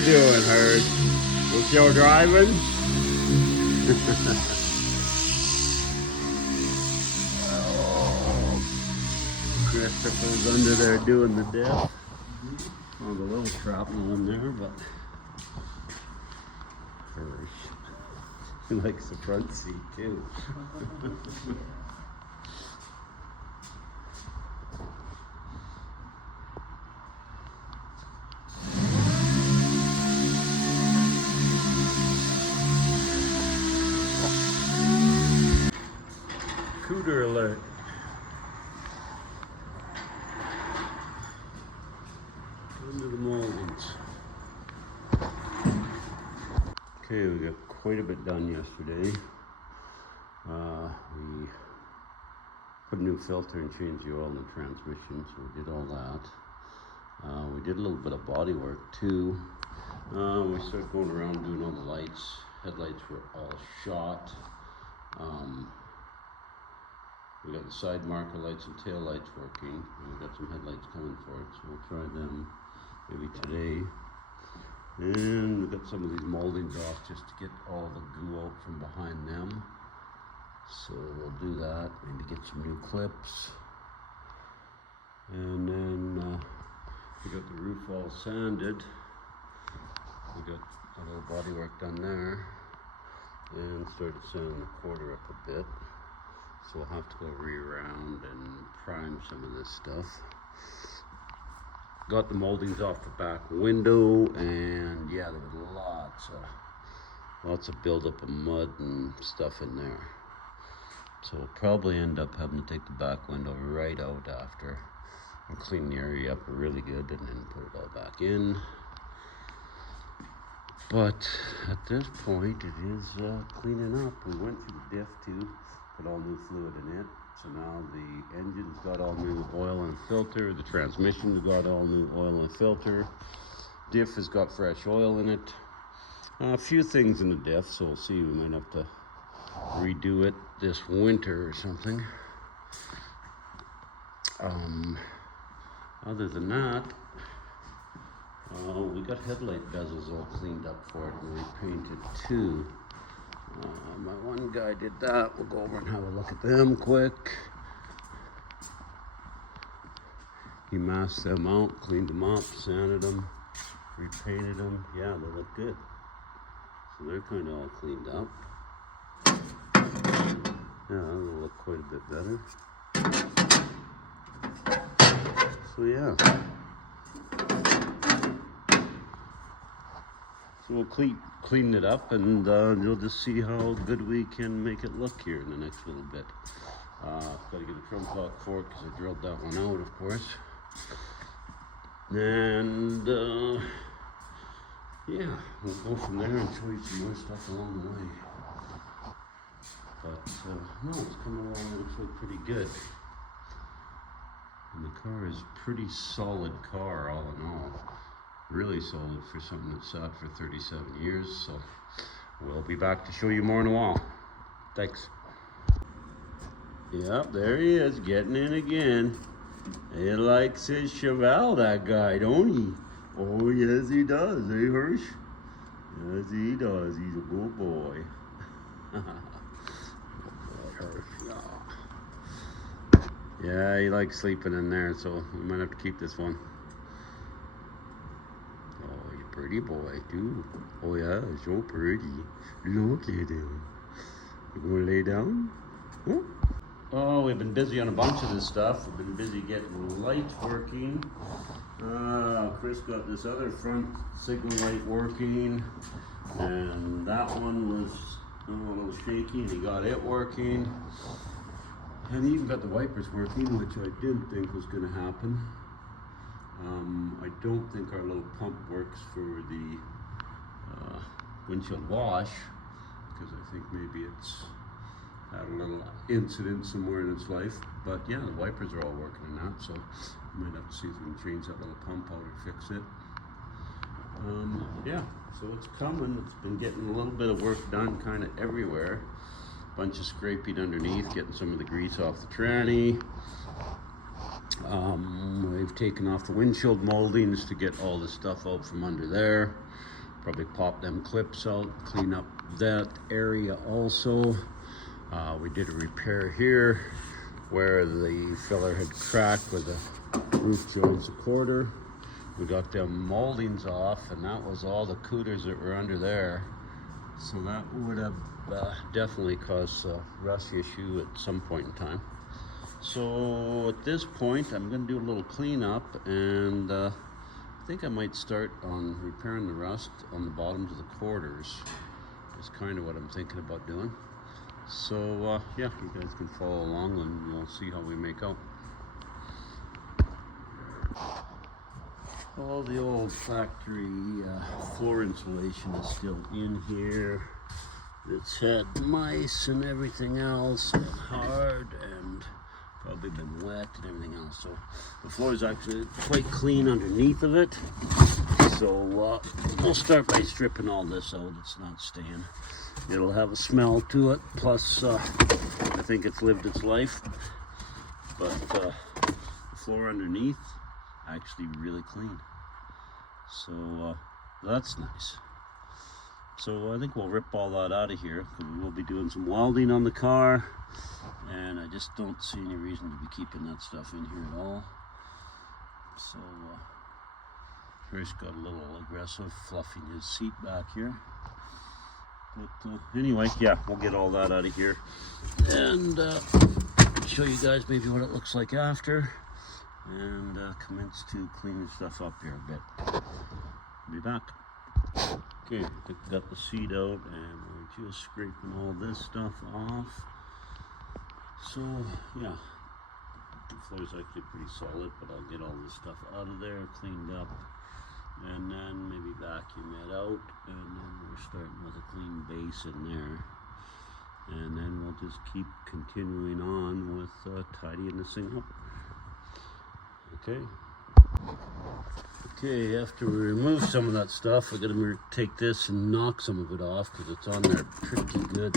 you doing, Herd? You still driving? Oh, Christopher's under there doing the diff. Oh, the little shrapnel in there, but he likes the front seat too. Cooter alert. Into the moldings. Okay, we got quite a bit done yesterday. We put a new filter and changed the oil in the transmission, so we did all that. We did a little bit of body work too. We started going around doing all the lights. Headlights were all shot. We got the side marker lights and tail lights working, and we got some headlights coming for it, so we'll try them maybe today. And we got some of these moldings off just to get all the goo out from behind them. So we'll do that, maybe get some new clips. And then we got the roof all sanded. We got a little body work done there, and started sanding the quarter up a bit. So we'll have to go re-around and prime some of this stuff. Got the moldings off the back window, and yeah, there was lots of buildup of mud and stuff in there. So we'll probably end up having to take the back window right out after and clean the area up really good and then put it all back in. But at this point, it is cleaning up. We went through the diff too. Put all new fluid in it, so now the engine's got all new oil and filter, the transmission's got all new oil and filter, diff has got fresh oil in it, a few things in the diff, so we'll see, we might have to redo it this winter or something. Other than that, we got headlight bezels all cleaned up for it and repainted too. My one guy did that. We'll go over and have a look at them quick. He masked them out, cleaned them up, sanded them, repainted them. Yeah, they look good. So they're kind of all cleaned up. Yeah, they'll look quite a bit better. So yeah. So we'll clean it up, and you'll just see how good we can make it look here in the next little bit. Got to get a trunk lock for it because I drilled that one out, of course. And yeah, we'll go from there and show you some more stuff along the way. But no, it's coming along. It looks like pretty good. And the car is a pretty solid car, all in all. Really solid for something that sat for 37 years, so we'll be back to show you more in a while. Thanks. Yep, there he is, getting in again. He likes his Chevelle, that guy, don't he? Oh, yes, he does, eh, Hirsch? Yes, he does. He's a good boy. Yeah, he likes sleeping in there, so we might have to keep this one. Pretty boy too. Oh yeah, so pretty. Look at him. You gonna lay down? Huh? Oh, we've been busy on a bunch of this stuff. We've been busy getting the lights working. Chris got this other front signal light working, and that one was a little shaky, and he got it working. And he even got the wipers working, which I didn't think was gonna happen. I don't think our little pump works for the windshield wash, because I think maybe it's had a little incident somewhere in its life. But yeah, the wipers are all working in that, so we might have to see if we can change that little pump out or fix it. Yeah, so it's coming. It's been getting a little bit of work done kind of everywhere. Bunch of scraping underneath, getting some of the grease off the tranny. We've taken off the windshield moldings to get all the stuff out from under there. Probably pop them clips out, clean up that area also. We did a repair here where the filler had cracked with the roof joints a quarter. We got them moldings off, and that was all the cooters that were under there. So that would have definitely caused a rust issue at some point in time. So at this point, I'm going to do a little cleanup, and I think I might start on repairing the rust on the bottoms of the quarters. Is kind of what I'm thinking about doing. So yeah, you guys can follow along and we'll see how we make out. All the old factory floor insulation is still in here. It's had mice and everything else, and hard, and probably been wet and everything else. So the floor is actually quite clean underneath of it. So we'll start by stripping all this out. It's not staying. It'll have a smell to it. Plus, I think it's lived its life. But the floor underneath, actually really clean. So that's nice. So I think we'll rip all that out of here, because we will be doing some welding on the car, and I just don't see any reason to be keeping that stuff in here at all. So Chris got a little aggressive fluffing his seat back here. But anyway, yeah, we'll get all that out of here and show you guys maybe what it looks like after, and commence to clean stuff up here a bit. Be back. Okay, got the seat out, and we're just scraping all this stuff off. So yeah, the floor's actually pretty solid, but I'll get all this stuff out of there, cleaned up, and then maybe vacuum it out, and then we're starting with a clean base in there, and then we'll just keep continuing on with tidying this thing up. Okay, after we remove some of that stuff, we're going to take this and knock some of it off, because it's on there pretty good.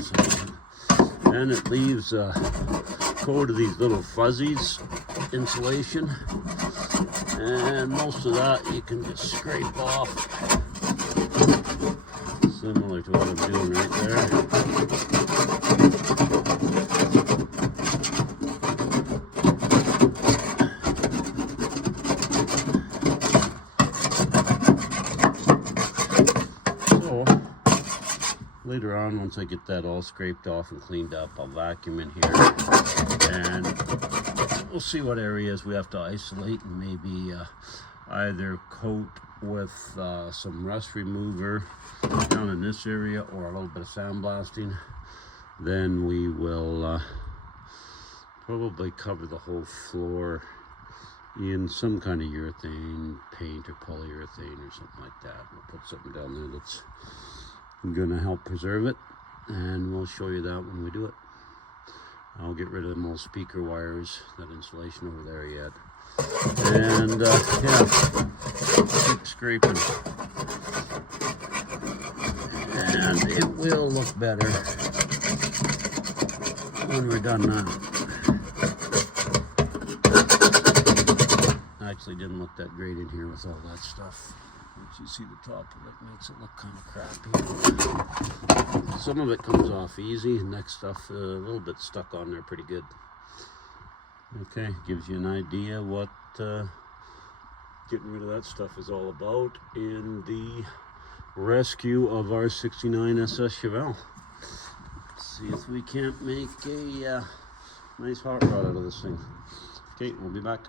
And it leaves a coat of these little fuzzies insulation, and most of that you can just scrape off, similar to what I'm doing right there. Later on, once I get that all scraped off and cleaned up, I'll vacuum in here, and we'll see what areas we have to isolate, and maybe either coat with some rust remover down in this area, or a little bit of sandblasting. Then we will probably cover the whole floor in some kind of urethane paint or polyurethane or something like that. We'll put something down there that's gonna help preserve it, and we'll show you that when we do it. I'll get rid of them old speaker wires, that insulation over there yet, and yeah, keep scraping, and it will look better when we're done now. Actually didn't look that great in here with all that stuff. Once you see the top of it, makes it look kind of crappy. Some of it comes off easy, and next stuff a little bit stuck on there pretty good. Okay, gives you an idea what getting rid of that stuff is all about in the rescue of our '69 SS Chevelle. Let's see if we can't make a nice hot rod out of this thing. Okay, we'll be back.